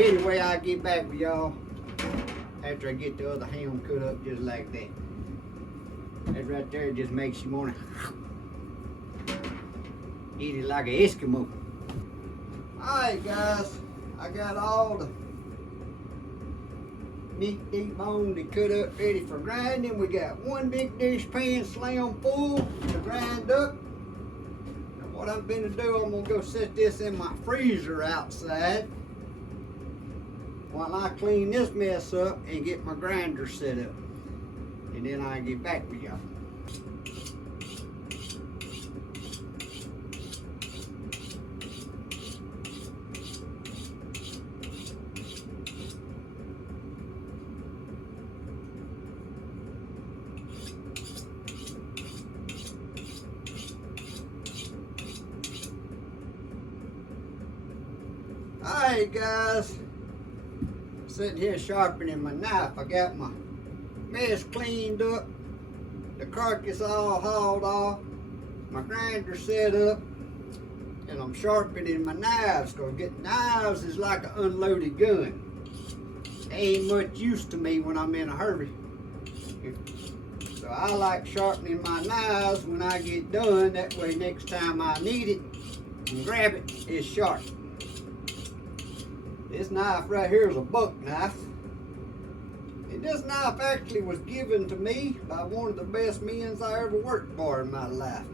anyway, I'll get back with y'all after I get the other ham cut up just like that. That right there just makes you want to eat it like an Eskimo. Alright guys, I got all the meat deboned and cut up ready for grinding. We got one big dish pan slam full to grind up. And what I'm gonna do, I'm gonna go set this in my freezer outside while I clean this mess up and get my grinder set up. And then I'll get back with y'all. Alright guys, sitting here sharpening my knife. I got my mess cleaned up, the carcass all hauled off, my grinder set up, and I'm sharpening my knives, because getting knives is like an unloaded gun. They ain't much use to me when I'm in a hurry. So I like sharpening my knives when I get done, that way next time I need it and grab it, it's sharp. This knife right here is a buck knife. And this knife actually was given to me by one of the best men I ever worked for in my life.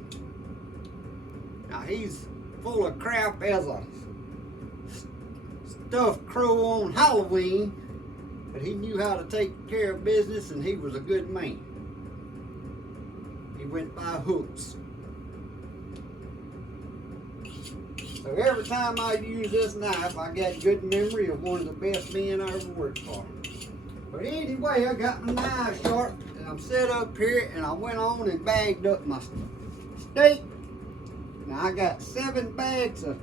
Now he's full of crap as a stuffed crow on Halloween, but he knew how to take care of business and he was a good man. He went by hooks. So every time I use this knife, I got good memory of one of the best men I ever worked for. But anyway, I got my knife sharp, and I'm set up here, and I went on and bagged up my steak. Now I got 7 bags of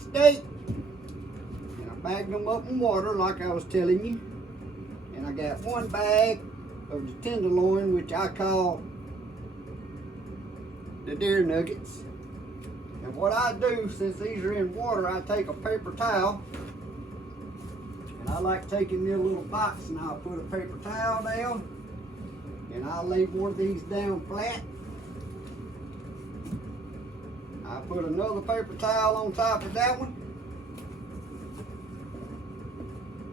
steak, and I bagged them up in water like I was telling you. And I got 1 bag of the tenderloin, which I call the deer nuggets. And what I do, since these are in water, I take a paper towel, and I like taking me a little box, and I'll put a paper towel down, and I'll lay one of these down flat. I put another paper towel on top of that one,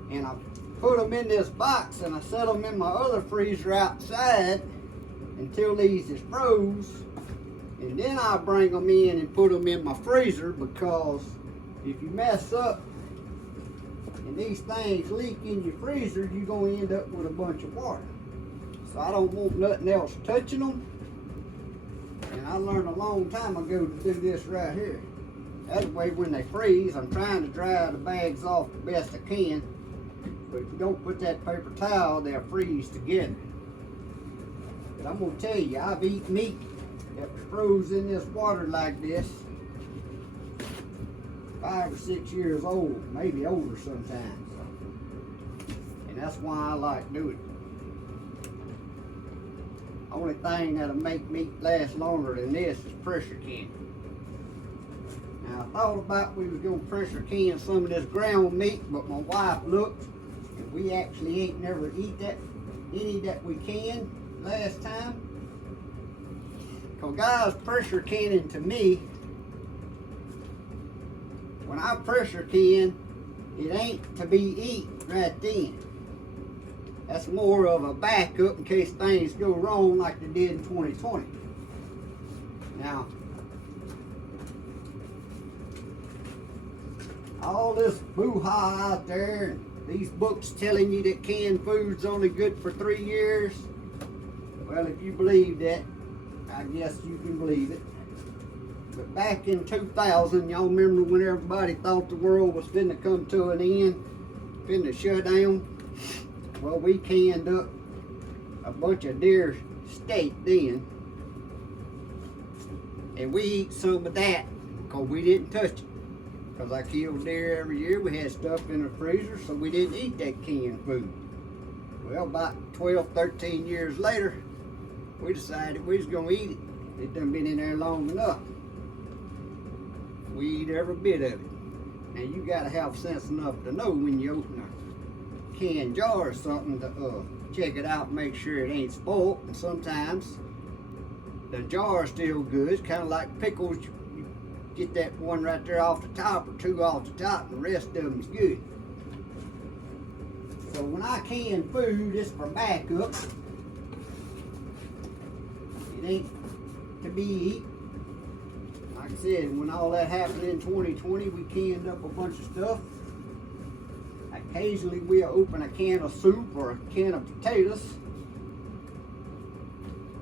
and I put them in this box, and I set them in my other freezer outside until these is froze. And then I bring them in and put them in my freezer, because if you mess up and these things leak in your freezer, you're going to end up with a bunch of water. So I don't want nothing else touching them. And I learned a long time ago to do this right here. That way when they freeze, I'm trying to dry the bags off the best I can. But if you don't put that paper towel, they'll freeze together. But I'm going to tell you, I've eaten meat that was froze in this water like this 5 or 6 years old, maybe older sometimes. And that's why I like doing it. Only thing that'll make meat last longer than this is pressure canning. Now I thought about we was gonna pressure can some of this ground meat, but my wife looked and we actually ain't never eat that any that we can last time. Cause guys, pressure canning to me, when I pressure can, it ain't to be eaten right then. That's more of a backup in case things go wrong like they did in 2020. Now, all this boo-ha out there, and these books telling you that canned food's only good for 3 years, well, if you believe that, I guess you can believe it. But back in 2000, y'all remember when everybody thought the world was finna come to an end, finna shut down? Well, we canned up a bunch of deer steak then, and we eat some of that because we didn't touch it. Because I killed deer every year, we had stuff in the freezer, so we didn't eat that canned food. Well, about 12, 13 years later, we decided we was gonna eat it. It done been in there long enough. We eat every bit of it. Now you gotta have sense enough to know when you open a canned jar or something to check it out and make sure it ain't spoiled. And sometimes the jar is still good. It's kind of like pickles. You get that one right there off the top or two off the top, and the rest of them's good. So when I can food, it's for backup. It ain't to be eat. Like I said, when all that happened in 2020, we canned up a bunch of stuff. Occasionally we'll open a can of soup or a can of potatoes.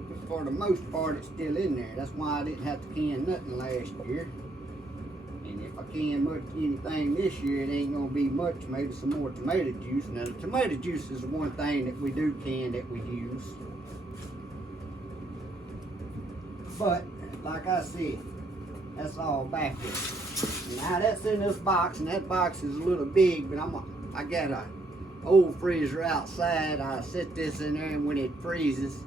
But for the most part, it's still in there. That's why I didn't have to can nothing last year. And if I can much anything this year, it ain't gonna be much, maybe some more tomato juice. Now the tomato juice is the one thing that we do can that we use. But, like I said, that's all back there. Now that's in this box, and that box is a little big, but I got a old freezer outside. I set this in there, and when it freezes,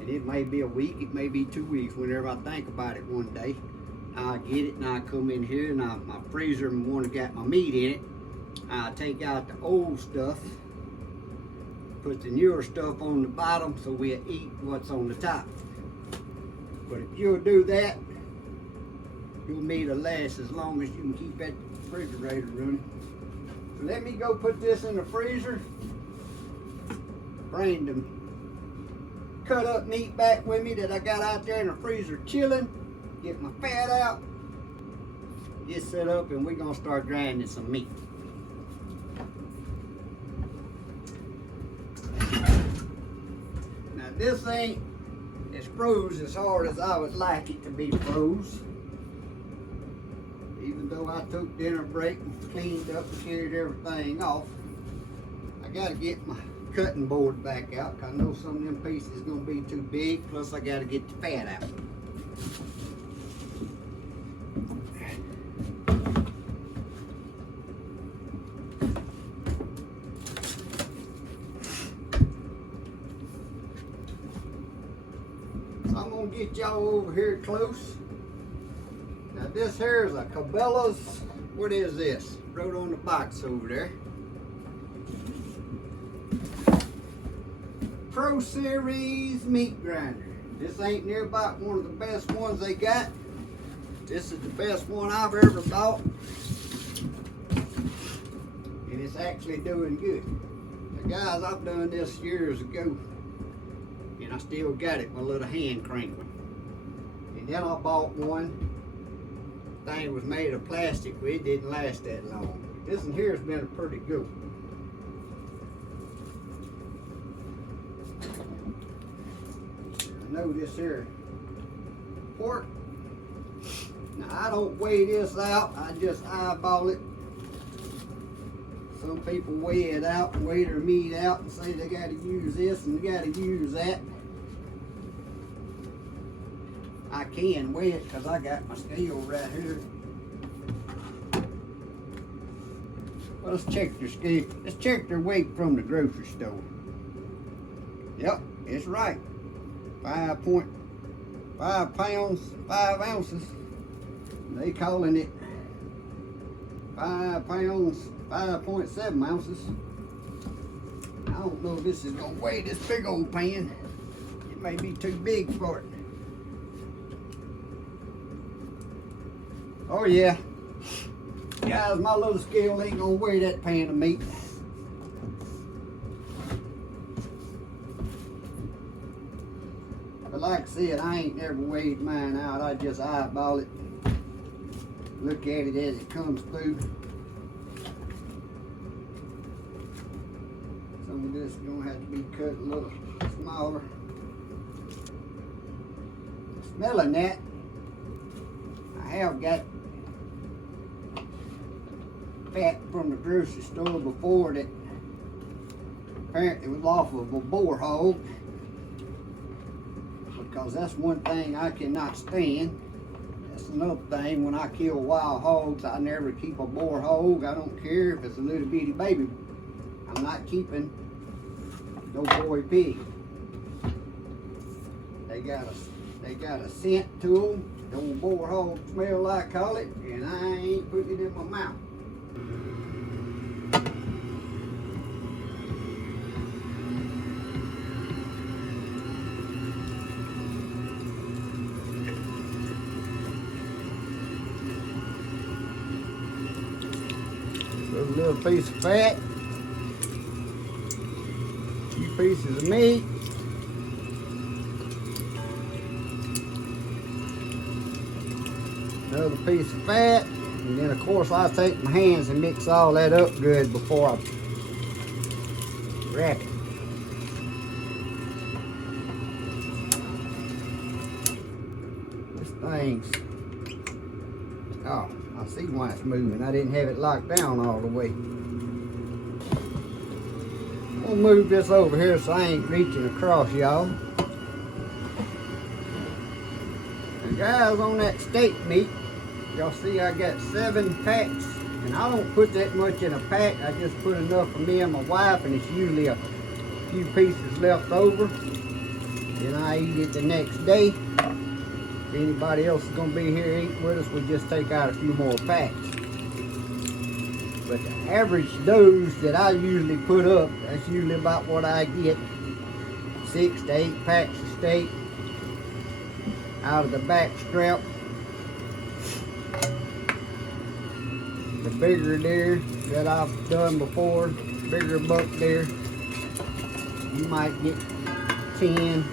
and it may be a week, it may be 2 weeks, whenever I think about it one day, I get it and I come in here and my freezer and want to got my meat in it. I take out the old stuff, put the newer stuff on the bottom so we'll eat what's on the top. But if you'll do that, your meat will last as long as you can keep that refrigerator running. So let me go put this in the freezer. Bring the cut up meat back with me that I got out there in the freezer chilling. Get my fat out. Get set up and we're gonna start grinding some meat. Now this ain't as froze as hard as I would like it to be froze. Even though I took dinner break and cleaned up and carried everything off, I gotta get my cutting board back out. I know some of them pieces is gonna be too big, plus I gotta get the fat out. I'm gonna get y'all over here close. Now this here is a Cabela's, what is this? Wrote on the box over there. Pro Series meat grinder. This ain't near about one of the best ones they got. This is the best one I've ever bought. And it's actually doing good. Now guys, I've done this years ago. And I still got it with a little hand crank one. And then I bought one. Thing was made of plastic, but it didn't last that long. This one here has been a pretty good one. I know this here pork. Now I don't weigh this out, I just eyeball it. Some people weigh it out and weigh their meat out and say they gotta use this and they gotta use that. I can weigh it because I got my scale right here. Well, let's check their scale. Let's check their weight from the grocery store. Yep, it's right. 5.5 pounds, 5 ounces. They calling it 5 pounds, 5.7 ounces. I don't know if this is gonna weigh this big old pan. It may be too big for it. Oh yeah. Guys, my little scale ain't gonna weigh that pan of meat. But like I said, I ain't never weighed mine out. I just eyeball it. Look at it as it comes through. Some of this is gonna have to be cut a little smaller. Smelling that, I have got fat from the grocery store before that apparently was off of a boar hog, because that's one thing I cannot stand. That's another thing, when I kill wild hogs, I never keep a boar hog. I don't care if it's a little bitty baby. I'm not keeping no boy pig. They got a scent to them. Don't boar hog smell like call it, and I ain't putting it in my mouth. A little piece of fat, a few pieces of meat, another piece of fat, and then of course I take my hands and mix all that up good before I wrap it. This thing's, oh, I see why it's moving. I didn't have it locked down all the way. I'm gonna move this over here so I ain't reaching across, y'all. And guys, on that steak meat, y'all see I got 7 packs, and I don't put that much in a pack. I just put enough for me and my wife, and it's usually a few pieces left over. Then I eat it the next day. If anybody else is gonna be here eating with us, we just take out a few more packs. But the average dose that I usually put up, that's usually about what I get. 6 to 8 packs of steak out of the back strap. The bigger deer that I've done before, bigger buck deer, you might get 10,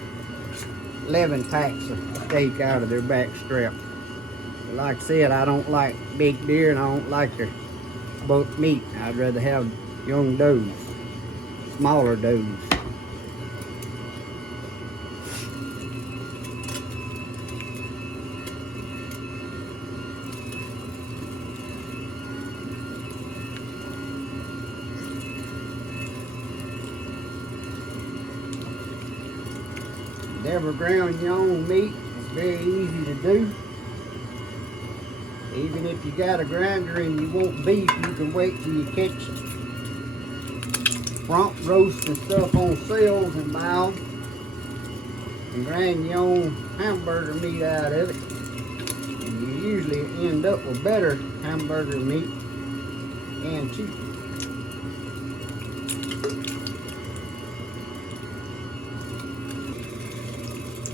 11 packs of steak out of their back strap. But like I said, I don't like big deer and I don't like their buck meat. I'd rather have young does, smaller does. Never ground your own meat. It's very easy to do. Even if you got a grinder and you want beef, you can wait till you catch front roast and stuff on sales and buy them and grind your own hamburger meat out of it. And you usually end up with better hamburger meat and cheaper.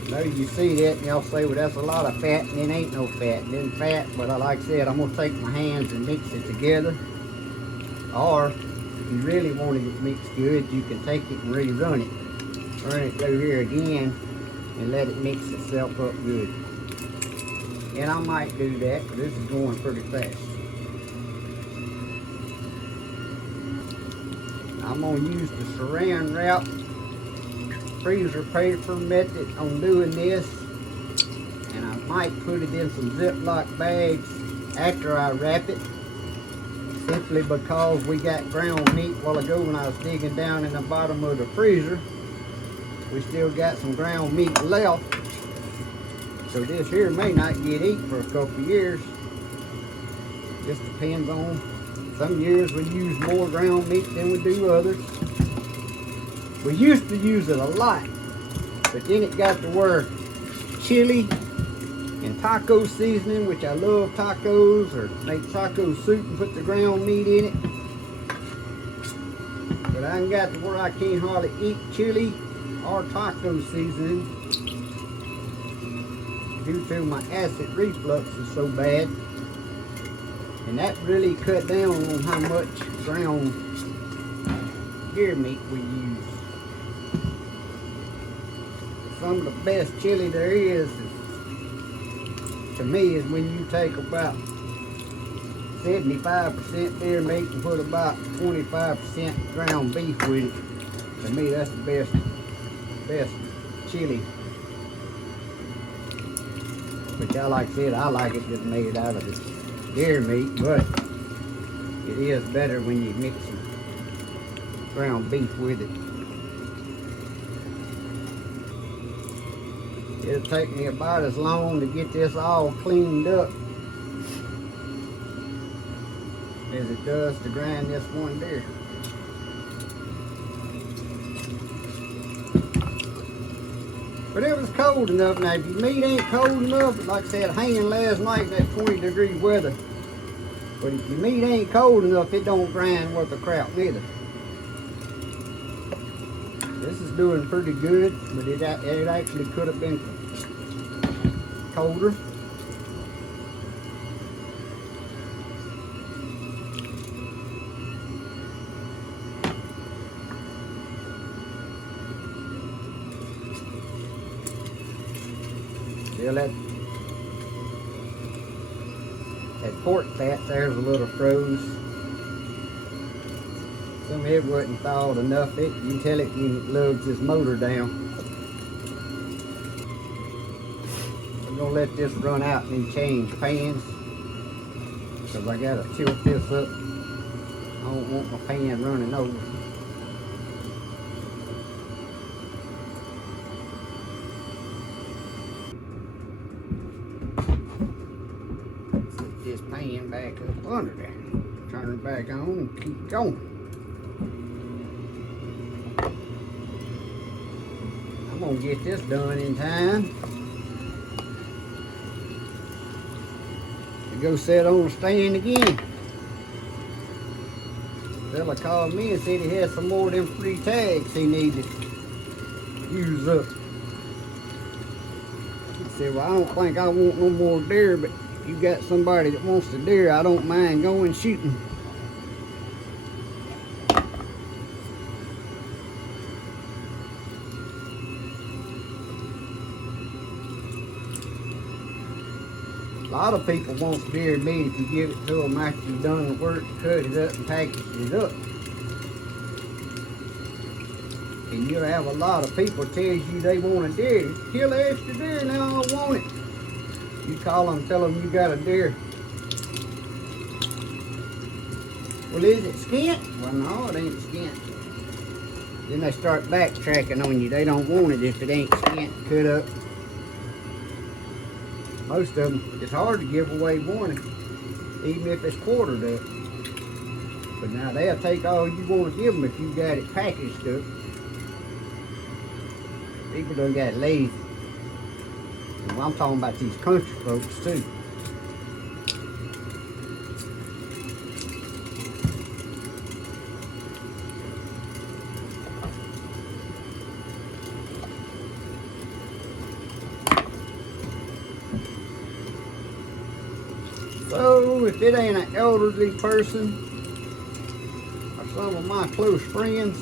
So you see that and y'all say, well, that's a lot of fat, and it ain't no fat. It isn't fat, but like I said, I'm gonna take my hands and mix it together. Or if you really wanted it mixed good, you can take it and rerun it. Run it through here again and let it mix itself up good. And I might do that, because this is going pretty fast. I'm gonna use the saran wrap freezer paper method on doing this, and I might put it in some Ziploc bags after I wrap it, simply because we got ground meat. While ago when I was digging down in the bottom of the freezer, we still got some ground meat left, so this here may not get eaten for a couple of years. Just depends on, some years we use more ground meat than we do others. We used to use it a lot, but then it got to where chili and taco seasoning, which I love tacos, or make taco soup and put the ground meat in it. But I got to where I can't hardly eat chili or taco seasoning due to my acid reflux is so bad. And that really cut down on how much ground deer meat we use. Some of the best chili there is, to me, is when you take about 75% deer meat and put about 25% ground beef with it. To me, that's the best chili. But like I said, I like it just made out of the deer meat, but it is better when you mix some ground beef with it. It'll take me about as long to get this all cleaned up as it does to grind this one deer. But it was cold enough. Now, if your meat ain't cold enough, like I said, hanging last night in that 20-degree weather. But if your meat ain't cold enough, it don't grind worth a crap neither. This is doing pretty good, but it actually could have been colder. Still that pork fat there's a little froze. Some of it wasn't thawed enough. You can tell it lugs this motor down. I'm gonna let this run out and then change pans, because I gotta tilt this up. I don't want my pan running over. Set this pan back up under there. Turn it back on and keep going. I'm gonna get this done in time to go set on the stand again. Fella called me and said he had some more of them free tags he needed to use up. He said, well, I don't think I want no more deer, but if you got somebody that wants the deer, I don't mind going shooting. A lot of people want deer meat if you give it to them after you've done the work to cut it up and package it up. And you'll have a lot of people tell you they want a deer. Kill an extra deer, now I want it. You call them, tell them you got a deer. Well, is it skint? Well, no, it ain't skint. Then they start backtracking on you. They don't want it if it ain't skint, cut up. Most of them, it's hard to give away one, even if it's quartered up. But now they'll take all you want to give them if you got it packaged up. People done got lazy. And I'm talking about these country folks too. So if it ain't an elderly person or some of my close friends,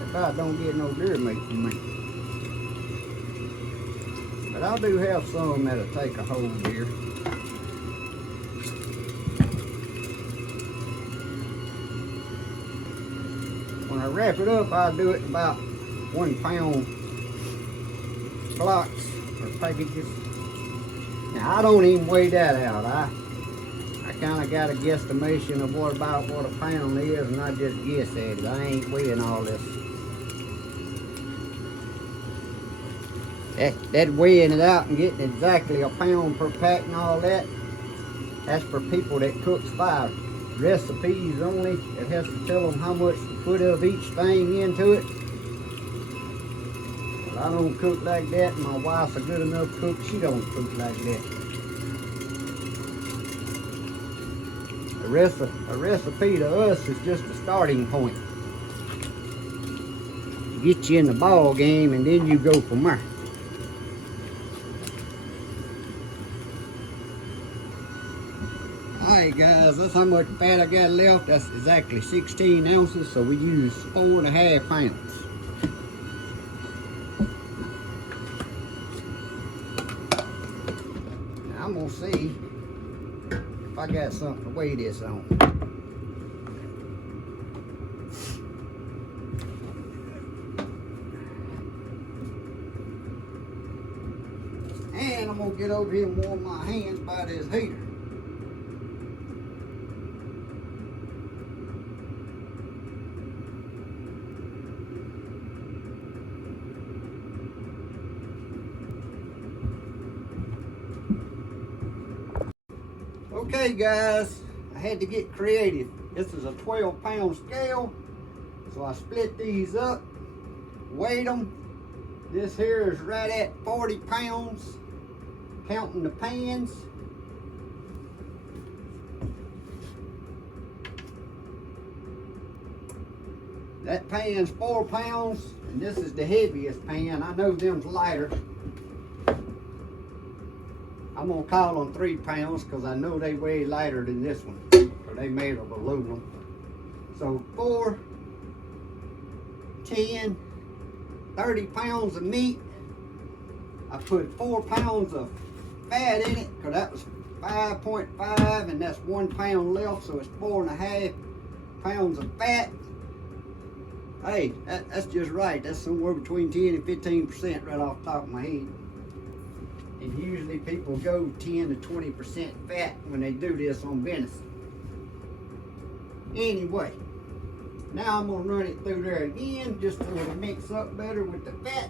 if I don't get no deer meat from me. But I do have some that'll take a whole deer. When I wrap it up, I do it about 1 pound blocks or packages. Now I don't even weigh that out. I kind of got a guesstimation of what a pound is, and I just guess at it. I ain't weighing all this. That weighing it out and getting exactly a pound per pack and all that, that's for people that cooks 5 recipes only. It has to tell them how much to put of each thing into it. I don't cook like that, and my wife's a good enough cook, she don't cook like that. A recipe to us is just a starting point. Get you in the ball game, and then you go from there. Alright guys, that's how much fat I got left. That's exactly 16 ounces, so we use 4.5 pounds. I'm gonna see if I got something to weigh this on. And I'm gonna get over here and warm my hands by this heater. Okay guys, I had to get creative. This is a 12-pound scale. So I split these up, weighed them. This here is right at 40 pounds, counting the pans. That pan's 4 pounds, and this is the heaviest pan. I know them's lighter. I'm gonna call them 3 pounds because I know they weigh lighter than this one, or they made of aluminum. So 4, 10, 30 pounds of meat. I put 4 pounds of fat in it because that was 5.5, and that's 1 pound left, so it's 4.5 pounds of fat. Hey, that's just right. That's somewhere between 10 and 15% right off the top of my head. And usually people go 10 to 20% fat when they do this on venison. Anyway, now I'm gonna run it through there again just so it'll mix up better with the fat.